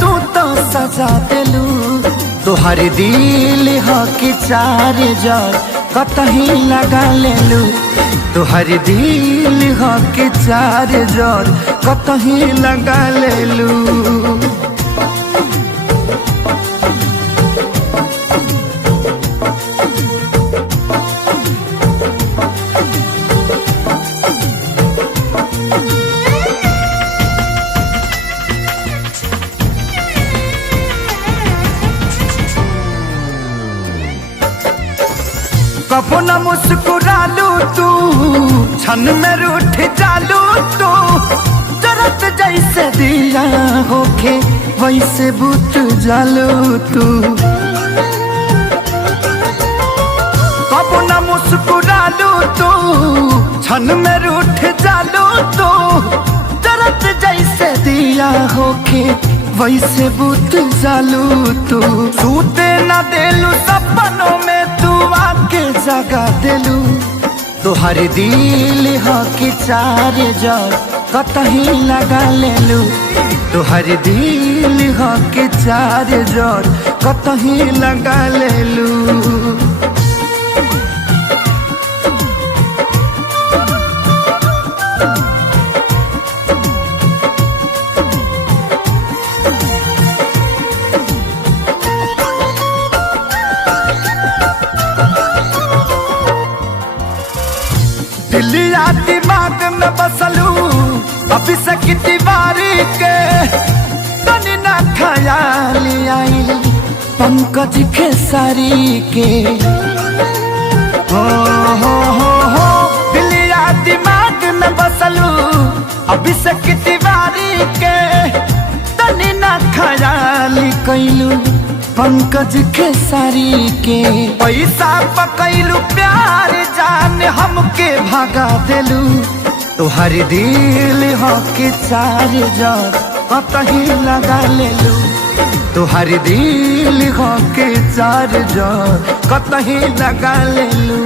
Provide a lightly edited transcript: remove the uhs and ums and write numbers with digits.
तू तो सजा देलू। तोहर दिल ह कि चार जार कतही लगा लेलू। तोहर दिल ह कि चार जार कतही लगा लेलू। कबो न मुस्कुरालू तू, क्षण में रूठ जालू तू। जरत जैसे दिया होके वैसे बुत जालू तू। कबो न मुस्कुरालू तू, क्षण में रूठ जालू तू। जरत जैसे दिया होके वैसे बुत जालू तू। सूते न देलू सपनों में तू आके जगा देलू। तोहर दिल ह कि चार जार कतही लगा लेलू। तोहर दिल ह कि चार जार कतही लगा लेलू। दिलिया दिमाग में बसलू अभी से तिवारी के। तनी ना ख्याल आई पंकज खेसारी के। हो दिलिया दिमाग में बसलू अभी से तिवारी के। तनी ना ख्याल कैलू पंकज खेसारी के। पैसा पकैलू प्यार जान हमके भगा देलू। तोहर दिल ह कि चार जार कतही लगा लेलू। तोहर दिल ह कि चार जार कतही लगा लेलू।